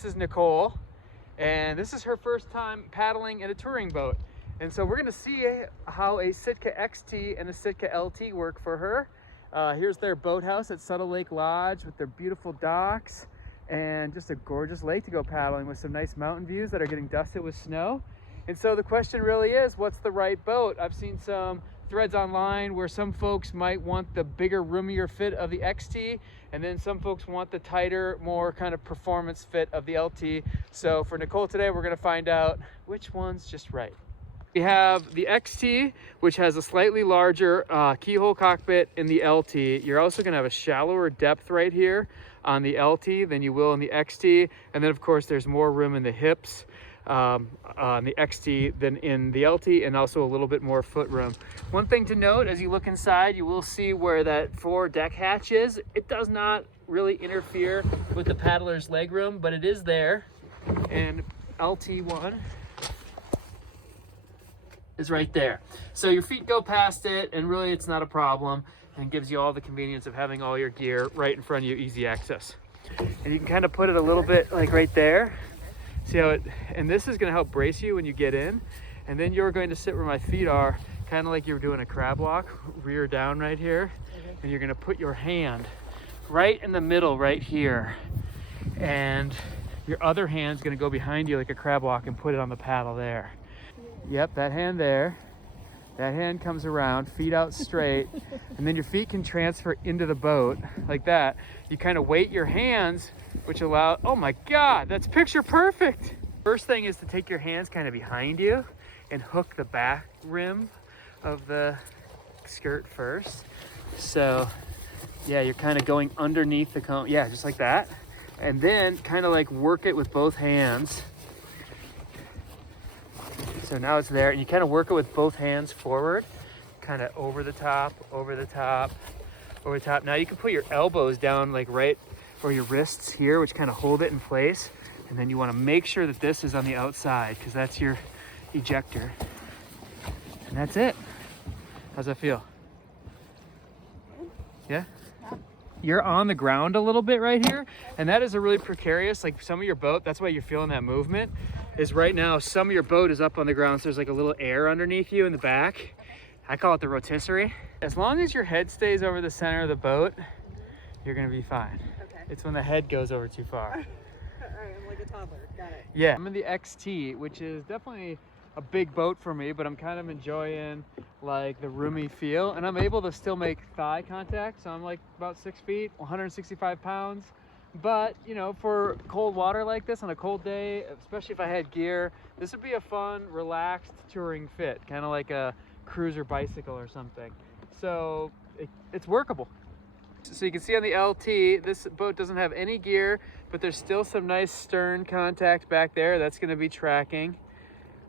This is Nicole, and this is her first time paddling in a touring boat. And so we're gonna see how a Sitka XT and a Sitka LT work for her. Here's their boathouse at Suttle Lake Lodge with their beautiful docks and just a gorgeous lake to go paddling with some nice mountain views that are getting dusted with snow. And so the question really is, what's the right boat? I've seen some threads online where some folks might want the bigger, roomier fit of the XT, and then some folks want the tighter, more kind of performance fit of the LT. So for Nicole today, we're gonna find out which one's just right. We have the XT, which has a slightly larger keyhole cockpit in the LT. You're also gonna have a shallower depth right here on the LT than you will in the XT. And then of course, there's more room in the hips on the XT than in the LT, and also a little bit more foot room. One thing to note, as you look inside, you will see where that forward deck hatch is. It does not really interfere with the paddler's legroom, but it is there. And LT1 is right there. So your feet go past it, and really it's not a problem, and gives you all the convenience of having all your gear right in front of you, easy access. And you can kind of put it a little bit like right there. See how it, and this is going to help brace you when you get in. And then you're going to sit where my feet are, kind of like you're doing a crab walk, rear down right here. And you're going to put your hand right in the middle right here. And your other hand's going to go behind you like a crab walk and put it on the paddle there. Yep, that hand there. That hand comes around, feet out straight, and then your feet can transfer into the boat like that. You kind of weight your hands, which allow, oh my God, that's picture perfect. First thing is to take your hands kind of behind you and hook the back rim of the skirt first. So yeah, you're kind of going underneath the cone. Yeah, just like that. And then kind of like work it with both hands. So now it's there, and you kind of work it with both hands forward, kind of over the top, over the top, over the top. Now you can put your elbows down like right, or your wrists here, which kind of hold it in place. And then you want to make sure that this is on the outside, because that's your ejector. And that's it. How's that feel? Yeah? You're on the ground a little bit right here, and that is a really precarious, like some of your boat, that's why you're feeling that movement, is right now some of your boat is up on the ground, so there's like a little air underneath you in the back. I call it the rotisserie. As long as your head stays over the center of the boat, you're gonna be fine. Okay. It's when the head goes over too far. All right, I'm like a toddler, got it. Yeah, I'm in the XT, which is definitely a big boat for me, but I'm kind of enjoying like the roomy feel, and I'm able to still make thigh contact. So I'm like about 6 feet, 165 pounds. But you know, for cold water like this on a cold day, especially if I had gear, this would be a fun, relaxed touring fit, kind of like a cruiser bicycle or something. So it's workable. So you can see on the LT, this boat doesn't have any gear, but there's still some nice stern contact back there. That's going to be tracking.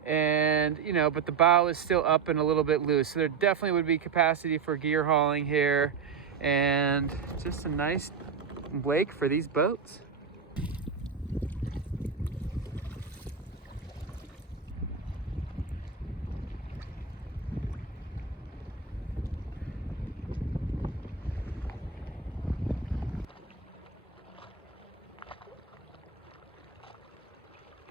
And you know, but the bow is still up and a little bit loose, so there definitely would be capacity for gear hauling here, and just a nice lake for these boats.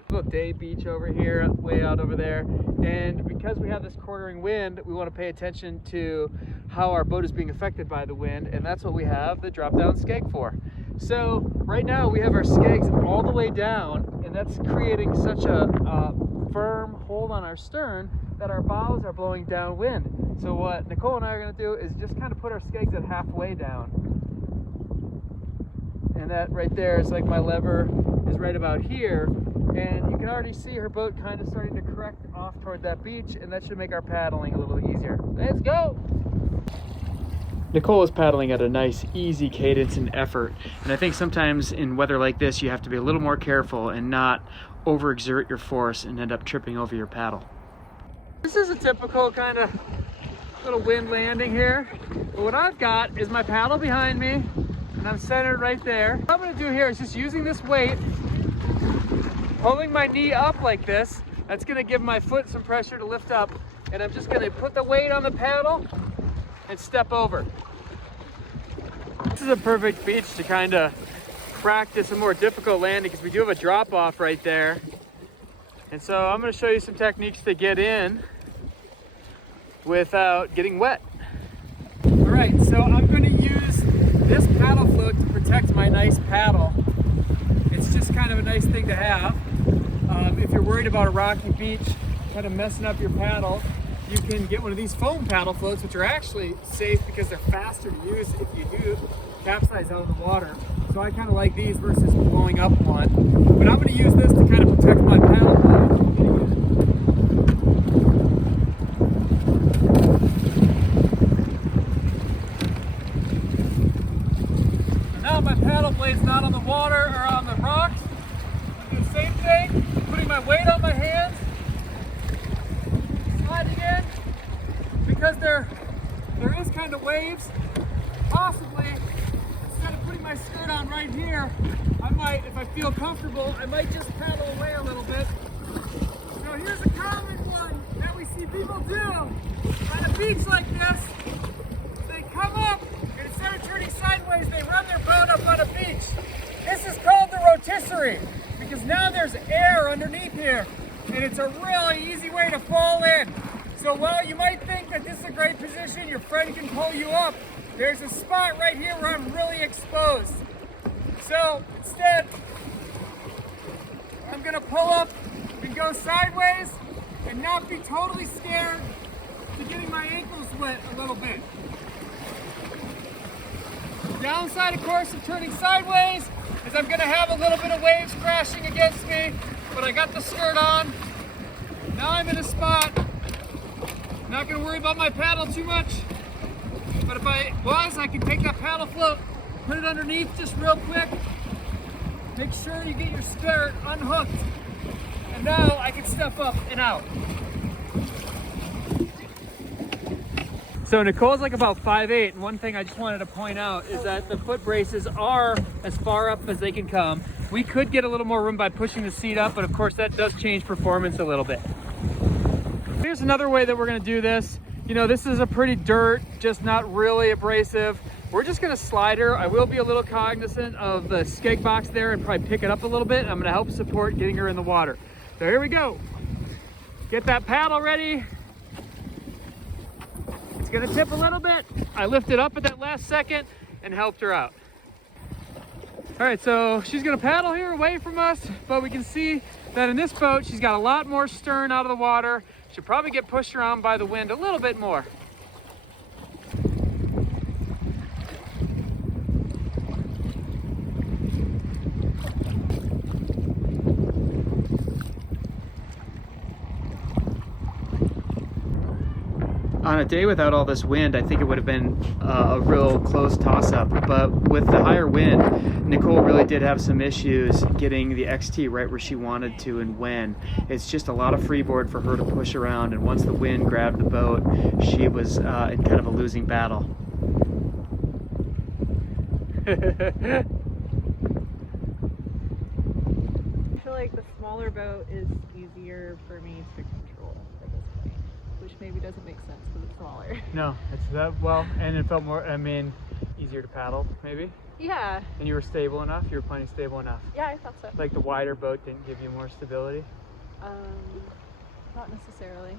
Little day beach over here, way out over there, and because we have this quartering wind, we want to pay attention to how our boat is being affected by the wind, and that's what we have the drop down skeg for. So right now we have our skegs all the way down, and that's creating such a firm hold on our stern that our bows are blowing downwind. So what Nicole and I are going to do is just kind of put our skegs at halfway down, and that right there is like my lever is right about here. And you can already see her boat kind of starting to correct off toward that beach, and that should make our paddling a little easier. Let's go! Nicole is paddling at a nice, easy cadence and effort. And I think sometimes in weather like this, you have to be a little more careful and not overexert your force and end up tripping over your paddle. This is a typical kind of little wind landing here. But what I've got is my paddle behind me, and I'm centered right there. What I'm gonna do here is just using this weight, holding my knee up like this. That's gonna give my foot some pressure to lift up, and I'm just gonna put the weight on the paddle and step over. This is a perfect beach to kind of practice a more difficult landing because we do have a drop off right there. And so I'm going to show you some techniques to get in without getting wet. All right, so I'm going to use this paddle float to protect my nice paddle. It's just kind of a nice thing to have. If you're worried about a rocky beach kind of messing up your paddle, you can get one of these foam paddle floats, which are actually safe because they're faster to use if you do capsize out of the water. So I kind of like these versus blowing up one. But I'm going to use this to kind of protect my paddle float. Now my paddle blade's not on the water or on the rocks. I do the same thing, putting my weight on my hands, sliding in, because there is kind of waves. Possibly, instead of putting my skirt on right here, I might, if I feel comfortable, I might just paddle away a little bit. Now here's a common one that we see people do on a beach like this. They come up, and instead of turning sideways, they run their boat up on a beach. This is called the rotisserie, because now there's air underneath here, and it's a really easy way to fall in. So while you might think that this is a great position, your friend can pull you up, there's a spot right here where I'm really exposed. So instead, I'm gonna pull up and go sideways and not be totally scared to getting my ankles wet a little bit. The downside, of course, of turning sideways is I'm gonna have a little bit of waves crashing against me, but I got the skirt on. Now I'm in a spot. Not gonna worry about my paddle too much. But if I was, I could take that paddle float, put it underneath just real quick. Make sure you get your skirt unhooked. And now I can step up and out. So Nicole's like about 5'8", and one thing I just wanted to point out is that the foot braces are as far up as they can come. We could get a little more room by pushing the seat up, but of course that does change performance a little bit. Here's another way that we're gonna do this. You know, this is a pretty dirt, just not really abrasive. We're just gonna slide her. I will be a little cognizant of the skeg box there and probably pick it up a little bit. I'm gonna help support getting her in the water. So here we go. Get that paddle ready. It's gonna tip a little bit. I lifted up at that last second and helped her out. All right, so she's gonna paddle here away from us, but we can see that in this boat, she's got a lot more stern out of the water. She'll probably get pushed around by the wind a little bit more. On a day without all this wind, I think it would have been a real close toss-up, but with the higher wind, Nicole really did have some issues getting the XT right where she wanted to and when. It's just a lot of freeboard for her to push around, and once the wind grabbed the boat, she was in kind of a losing battle. I feel like the smaller boat is easier for me to control at this point, which maybe doesn't make sense because it's smaller. No, it's that, well, and it felt more, I mean, easier to paddle, maybe? Yeah. And you were stable enough? You were plenty stable enough? Yeah, I thought so. Like the wider boat didn't give you more stability? Not necessarily.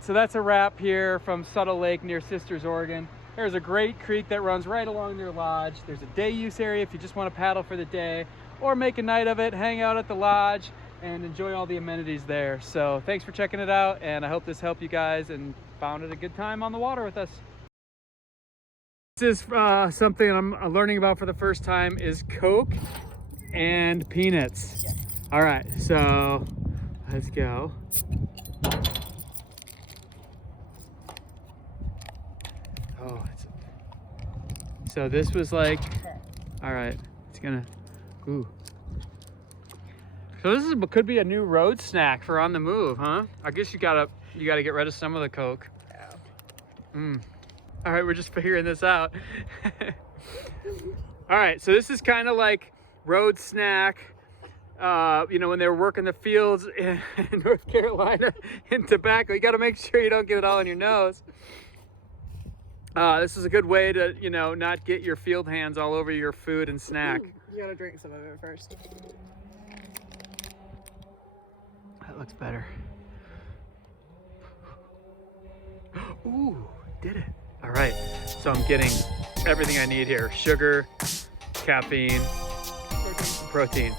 So that's a wrap here from Suttle Lake near Sisters, Oregon. There's a great creek that runs right along their lodge. There's a day use area if you just want to paddle for the day, or make a night of it, hang out at the lodge, and enjoy all the amenities there. So thanks for checking it out, and I hope this helped you guys and found it a good time on the water with us. This is something I'm learning about for the first time, is Coke and peanuts. Yeah. All right, so let's go. Oh, so this was like, all right, it's gonna, ooh. So this is could be a new road snack for on the move, huh? I guess you gotta get rid of some of the Coke. Yeah. All right, we're just figuring this out. All right, so this is kind of like road snack. You know, when they were working the fields in North Carolina in tobacco, you got to make sure you don't get it all in your nose. This is a good way to, you know, not get your field hands all over your food and snack. You gotta drink some of it first. That looks better. Ooh, did it. All right, so I'm getting everything I need here. Sugar, caffeine, protein.